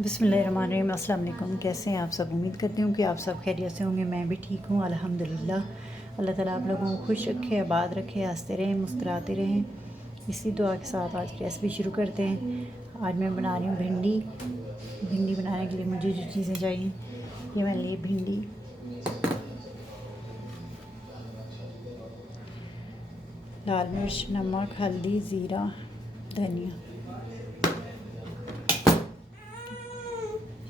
बिस्मिल्लाहिर्रहमानिर्रहीम। अस्सलाम वालेकुम। कैसे हैं आप सब? उम्मीद करती हूँ कि आप सब खैरियत से होंगे। मैं भी ठीक हूँ अल्हम्दुलिल्लाह। अल्लाह ताला आप लोगों को खुश रखे, आबाद रखे, हंसते रहें, मुस्कुराते रहें। इसी दुआ के साथ आज की रेसिपी शुरू करते हैं। आज मैं बना रही हूँ भिंडी। भिंडी बनाने के लिए मुझे जो चीज़ें चाहिए, ये मैंने ली भिंडी, लाल मिर्च, नमक, हल्दी, ज़ीरा, धनिया।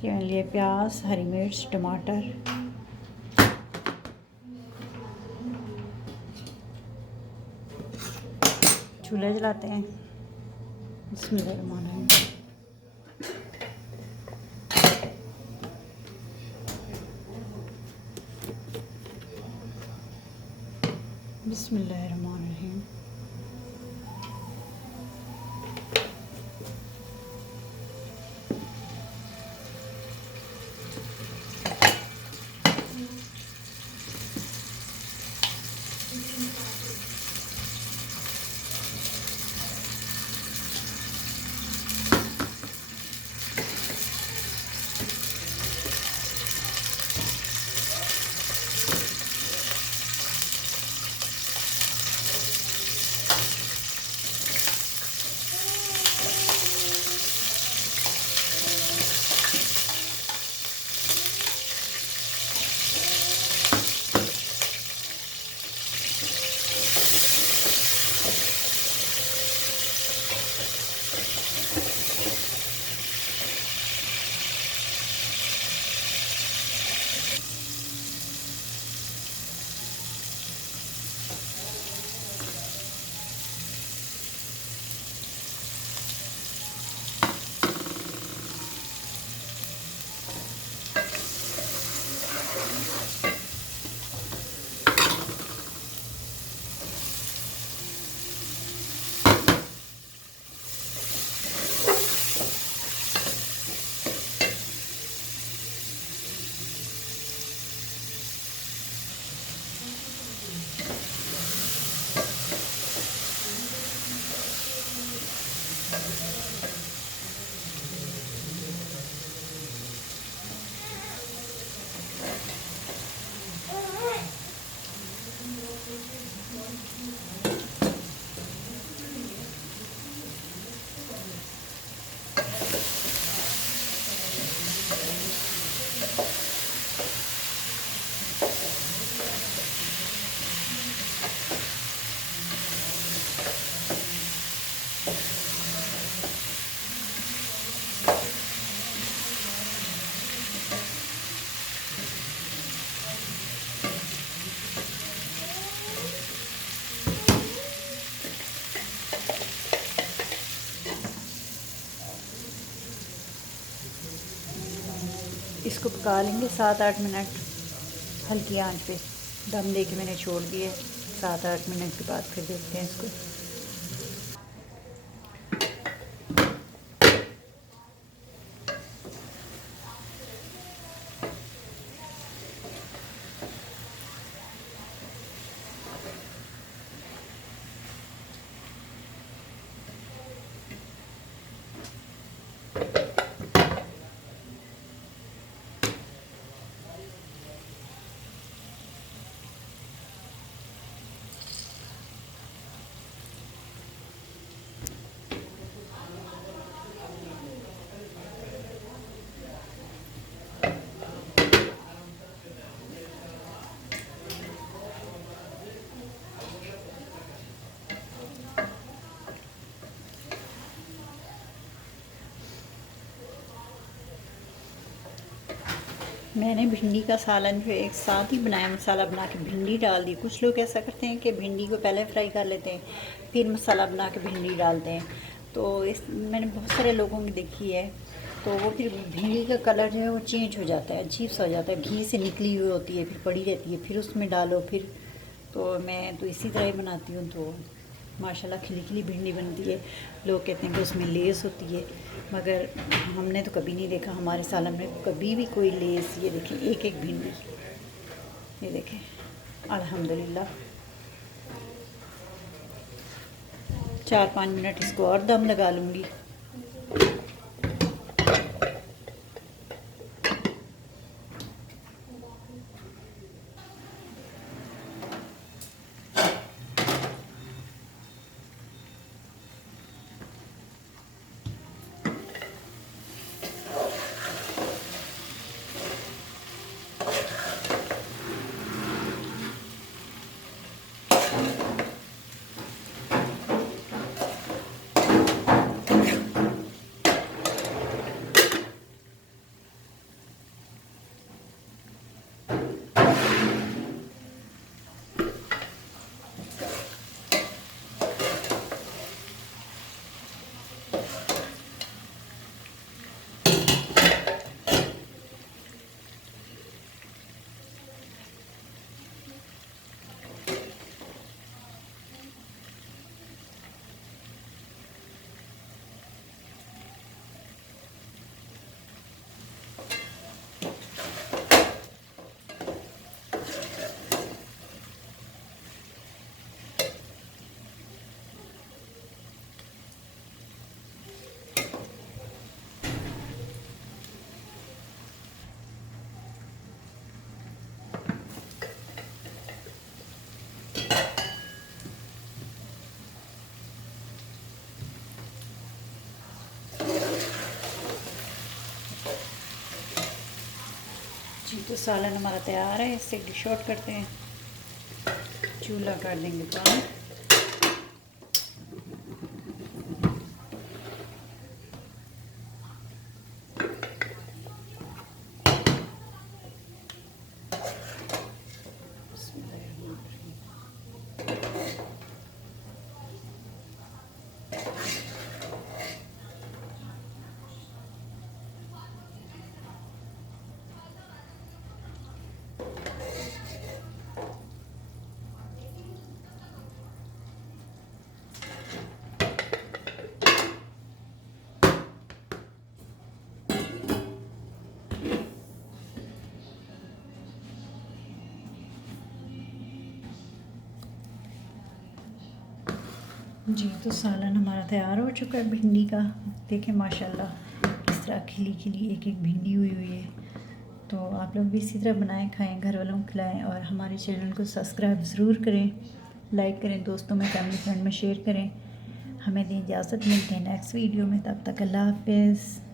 ये मैंने लिए प्याज, हरी मिर्च, टमाटर। चूल्हा जलाते हैं। बिस्मिल्लाहिर्रहमानिर्रहीम। बिस्मिल्लाहिर्रहमानिर्रहीम। इसको पका लेंगे 7-8 मिनट हल्की आंच पे। दम दे के मैंने छोड़ दिए। 7-8 मिनट के बाद फिर देखते हैं इसको। मैंने भिंडी का सालन जो एक साथ ही बनाया, मसाला बना के भिंडी डाल दी। कुछ लोग ऐसा करते हैं कि भिंडी को पहले फ्राई कर लेते हैं, फिर मसाला बना के भिंडी डालते हैं। तो इस मैंने बहुत सारे लोगों की देखी है, तो वो फिर भिंडी का कलर जो है वो चेंज हो जाता है, अजीब सा हो जाता है। घी से निकली हुई होती है, फिर पड़ी रहती है, फिर उसमें डालो फिर। तो मैं तो इसी तरह ही बनाती हूँ। तो माशाल्लाह खिली खिली भिंडी बनती है। लोग कहते हैं कि उसमें लेस होती है, मगर हमने तो कभी नहीं देखा हमारे सालन में कभी भी कोई लेस। ये देखें एक एक भिंडी, ये देखें अल्हम्दुलिल्लाह। 4-5 मिनट इसको और दम लगा लूँगी। जी तो सालन हमारा तैयार है, इससे डिश आउट करते हैं। चूल्हा कर देंगे बंद। जी तो सालन हमारा तैयार हो चुका है भिंडी का। देखें माशाल्लाह किस तरह खिली खिली एक एक भिंडी हुई हुई है। तो आप लोग भी इसी तरह बनाएं, खाएं, घर वालों को खिलाएं और हमारे चैनल को सब्सक्राइब ज़रूर करें, लाइक करें, दोस्तों में, फैमिली फ्रेंड में शेयर करें। हमें दें इजाज़त, मिलते हैं नेक्स्ट वीडियो में, तब तक अल्लाह हाफ़िज़।